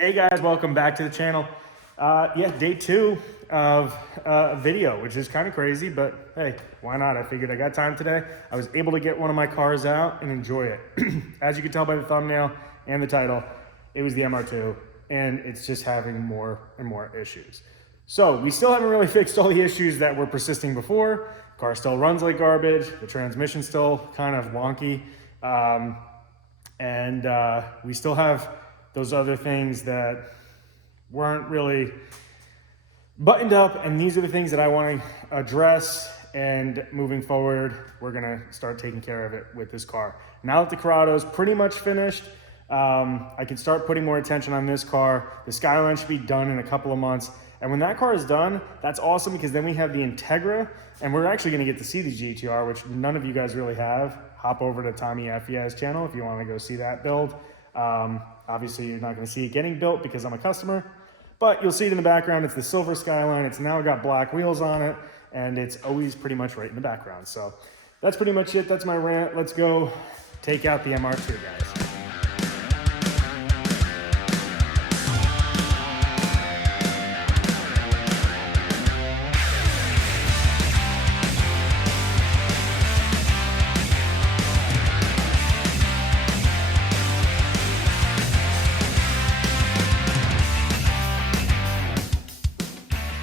Hey guys, welcome back to the channel. Yeah, day 2 of video, which is kind of crazy, but hey, why not? I figured I got time today. I was able to get one of my cars out and enjoy it. As you can tell by the thumbnail and the title, it was the MR2, and it's just having more and more issues. So we still haven't really fixed all the issues that were persisting before. Car still runs like garbage. The transmission's still kind of wonky. We still have those other things that weren't really buttoned up, and these are the things that I want to address. And moving forward, we're gonna start taking care of it with this car. Now that the Corrado's pretty much finished, I can start putting more attention on this car. The Skyline should be done in a couple of months. And when that car is done, that's awesome, because then we have the Integra, and we're actually gonna get to see the GTR, which none of you guys really have. Hop over to Tommy FEI's channel if you wanna go see that build. Obviously you're not gonna see it getting built because I'm a customer, but you'll see it in the background. It's the silver Skyline. It's now got black wheels on it, and it's always pretty much right in the background. So that's pretty much it. That's my rant. Let's go take out the MR2, guys.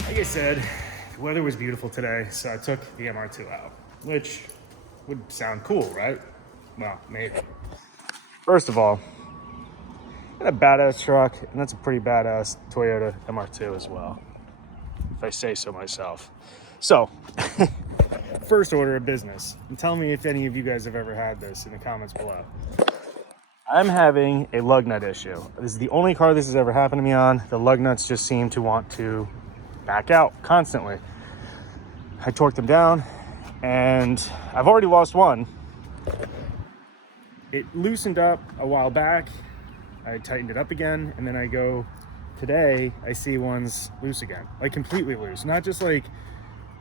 Like I said, the weather was beautiful today, so I took the MR2 out, which would sound cool, right? Well, maybe. First of all, got a badass truck, and that's a pretty badass Toyota MR2 as well, if I say so myself. So, first order of business, and tell me if any of you guys have ever had this in the comments below. I'm having a lug nut issue. This is the only car this has ever happened to me on. The lug nuts just seem to want to back out constantly. I torqued them down, and I've already lost one. It loosened up a while back. I tightened it up again, and then I go today, I see one's loose again, like completely loose. Not just like,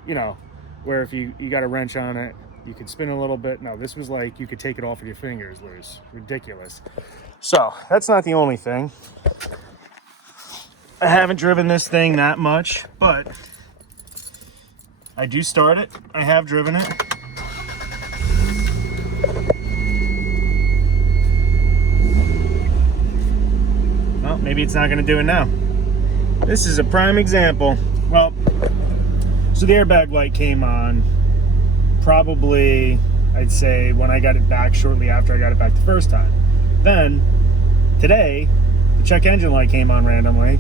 you know, where if you got a wrench on it, you could spin a little bit. No, this was like you could take it off with your fingers loose. Ridiculous. So that's not the only thing. I haven't driven this thing that much, but I do start it. I have driven it. Well, maybe it's not going to do it now. This is a prime example. Well, so the airbag light came on probably, I'd say, when I got it back shortly after I got it back the first time. Then, today, the check engine light came on randomly.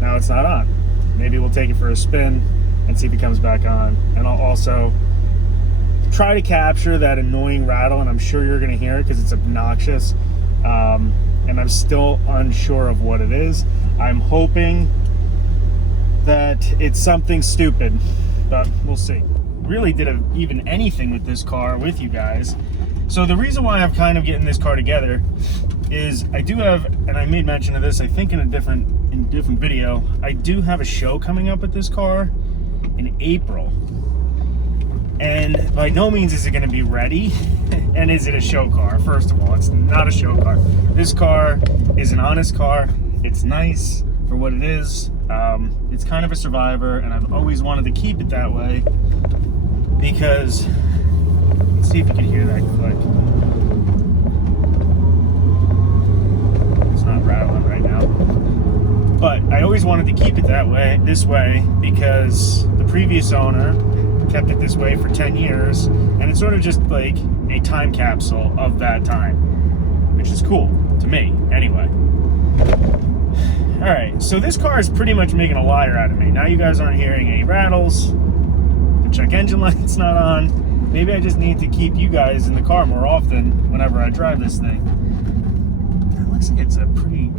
Now it's not on. Maybe we'll take it for a spin and see if it comes back on. And I'll also try to capture that annoying rattle, and I'm sure you're gonna hear it because it's obnoxious. And I'm still unsure of what it is. I'm hoping that it's something stupid, but we'll see. Really did even anything with this car with you guys. So the reason why I'm kind of getting this car together is I do have, and I made mention of this, I think in a different video, I do have a show coming up with this car in April. And by no means is it going to be ready. And is it a show car? First of all, it's not a show car. This car is an honest car. It's nice for what it is. It's kind of a survivor, and I've always wanted to keep it that way because, let's see if you can hear that click. It's not rattling right now. But I always wanted to keep it that way, this way, because the previous owner kept it this way for 10 years, and it's sort of just like a time capsule of that time, which is cool, to me, anyway. Alright, so this car is pretty much making a liar out of me. Now you guys aren't hearing any rattles, the check engine light's not on. Maybe I just need to keep you guys in the car more often whenever I drive this thing. It looks like it's a pretty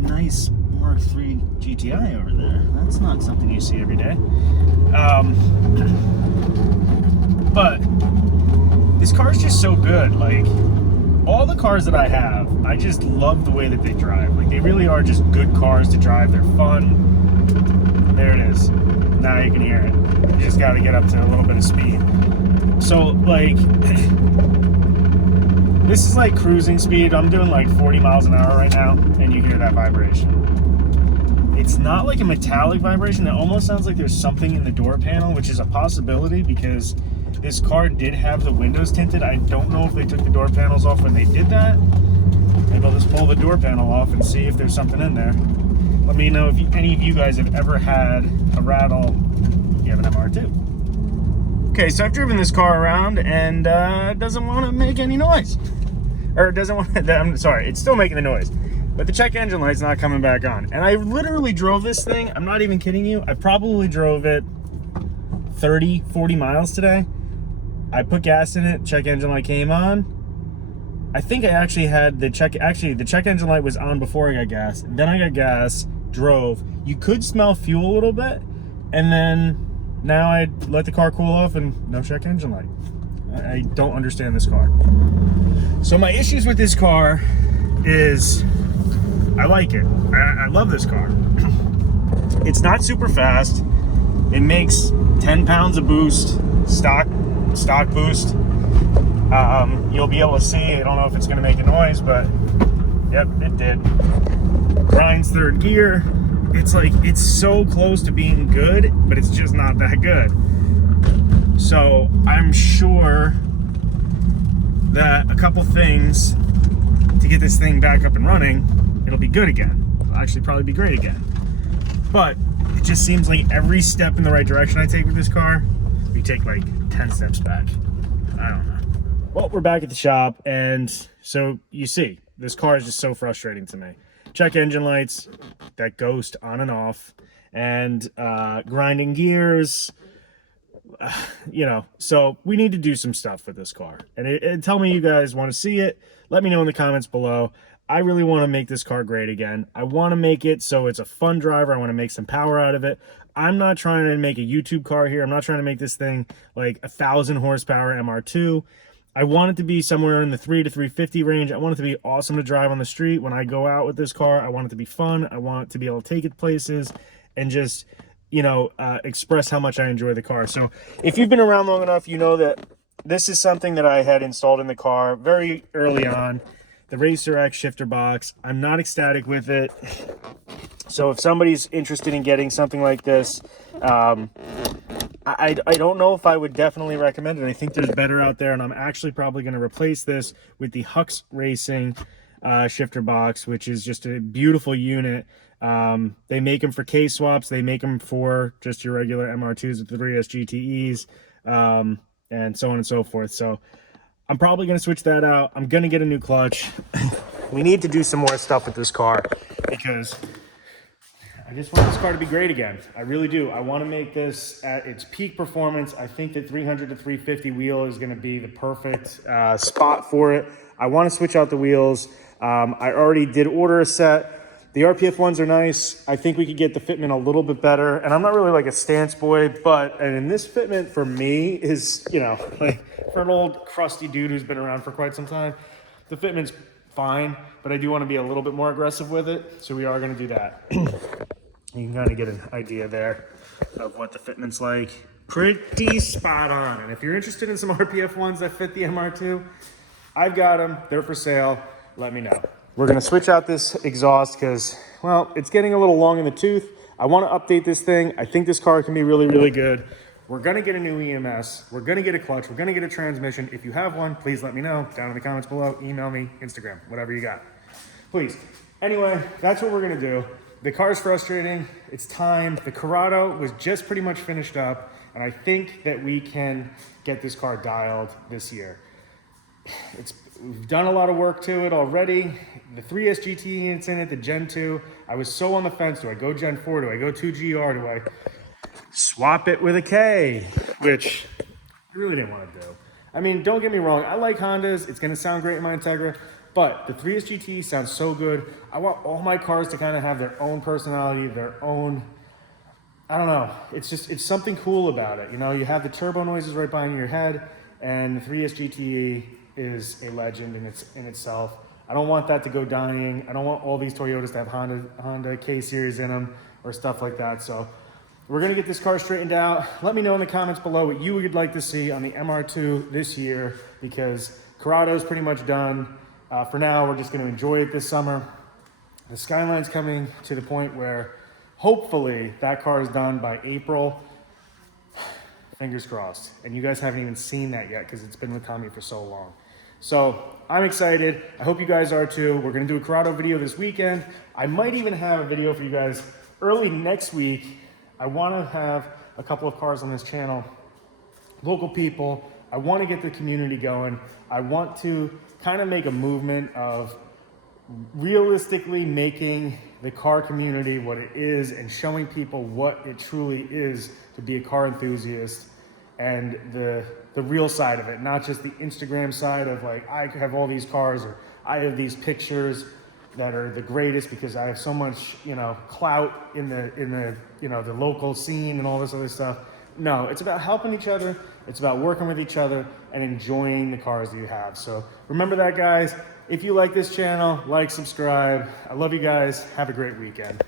nice Mark III GTI over there. That's not something you see every day. But this car's just so good. Like, all the cars that I have, I just love the way that they drive. Like, they really are just good cars to drive. They're fun. There it is. Now you can hear it. You just got to get up to a little bit of speed. So, like, This is like cruising speed. I'm doing like 40 miles an hour right now, and you hear that vibration. It's not like a metallic vibration. It almost sounds like there's something in the door panel, which is a possibility because this car did have the windows tinted. I don't know if they took the door panels off when they did that. Maybe I'll just pull the door panel off and see if there's something in there. Let me know if any of you guys have ever had a rattle. You have an MR2. Okay, so I've driven this car around and it doesn't want to make any noise. Or it doesn't want to, I'm sorry, it's still making the noise. But the check engine light's not coming back on. And I literally drove this thing, I'm not even kidding you, I probably drove it 30, 40 miles today. I put gas in it, check engine light came on. I think I actually had the check engine light was on before I got gas. Then I got gas, drove. You could smell fuel a little bit, and then now I let the car cool off and no check engine light. I don't understand this car. So my issues with this car is I like it. I love this car. It's not super fast. It makes 10 pounds of boost, stock boost. You'll be able to see, I don't know if it's gonna make a noise, but yep, it did. Grinds third gear. It's like, it's so close to being good, but it's just not that good. So I'm sure that a couple things to get this thing back up and running, it'll be good again. It'll actually probably be great again. But it just seems like every step in the right direction I take with this car, we take like 10 steps back. I don't know. Well, we're back at the shop, and so you see, this car is just so frustrating to me. Check engine lights, that ghost on and off, and grinding gears, you know, so we need to do some stuff with this car. And tell me you guys want to see it. Let me know in the comments below. I really want to make this car great again. I want to make it so it's a fun driver. I want to make some power out of it. I'm not trying to make a YouTube car here. I'm not trying to make this thing like 1,000 horsepower MR2. I want it to be somewhere in the 3 to 350 range. I want it to be awesome to drive on the street. When I go out with this car, I want it to be fun. I want to be able to take it places and just, you know, express how much I enjoy the car. So if you've been around long enough, you know that this is something that I had installed in the car very early on. The Racer X shifter box. I'm not ecstatic with it. So if somebody's interested in getting something like this, I don't know if I would definitely recommend it. I think there's better out there, and I'm actually probably going to replace this with the Hux Racing shifter box, which is just a beautiful unit. They make them for K-swaps. They make them for just your regular MR2s with the 3S GTEs, and so on and so forth. So I'm probably going to switch that out. I'm going to get a new clutch. We need to do some more stuff with this car because I just want this car to be great again. I really do. I want to make this at its peak performance. I think that 300 to 350 wheel is going to be the perfect spot for it. I want to switch out the wheels. I already did order a set. The RPF ones are nice. I think we could get the fitment a little bit better. And I'm not really like a stance boy, but and this fitment for me is, you know, like for an old crusty dude who's been around for quite some time, the fitment's fine, but I do want to be a little bit more aggressive with it. So we are going to do that. You can kind of get an idea there of what the fitment's like. Pretty spot on. And if you're interested in some RPF ones that fit the MR2, I've got them. They're for sale. Let me know. We're going to switch out this exhaust because, well, it's getting a little long in the tooth. I want to update this thing. I think this car can be really, really good. We're going to get a new EMS. We're going to get a clutch. We're going to get a transmission. If you have one, please let me know down in the comments below. Email me, Instagram, whatever you got. Please. Anyway, that's what we're going to do. The car's frustrating. It's time. The Corrado was just pretty much finished up, and I think that we can get this car dialed this year. We've done a lot of work to it already. The 3S GT it's in it, the Gen 2. I was so on the fence. Do I go Gen 4? Do I go 2GR? Do I swap it with a K? Which I really didn't want to do. I mean, don't get me wrong. I like Hondas. It's going to sound great in my Integra. But the 3S GT sounds so good. I want all my cars to kind of have their own personality, their own, I don't know. It's just, it's something cool about it. You know, you have the turbo noises right behind your head, and the 3S GT is a legend in itself. I don't want that to go dying. I don't want all these Toyotas to have Honda K-Series in them or stuff like that. So we're going to get this car straightened out. Let me know in the comments below what you would like to see on the MR2 this year, because Corrado's pretty much done. For now, we're just going to enjoy it this summer. The Skyline's coming to the point where hopefully that car is done by April. Fingers crossed. And you guys haven't even seen that yet because it's been with Tommy for so long. So I'm excited. I hope you guys are too. We're going to do a Corrado video this weekend. I might even have a video for you guys early next week. I want to have a couple of cars on this channel. Local people. I want to get the community going. I want to kind of make a movement of realistically making the car community what it is and showing people what it truly is to be a car enthusiast and the real side of it, not just the Instagram side of like, I have all these cars or I have these pictures that are the greatest because I have so much, you know, clout in the you know, the local scene and all this other stuff. No, it's about helping each other. It's about working with each other and enjoying the cars that you have. So remember that, guys. If you like this channel, like, subscribe. I love you guys. Have a great weekend.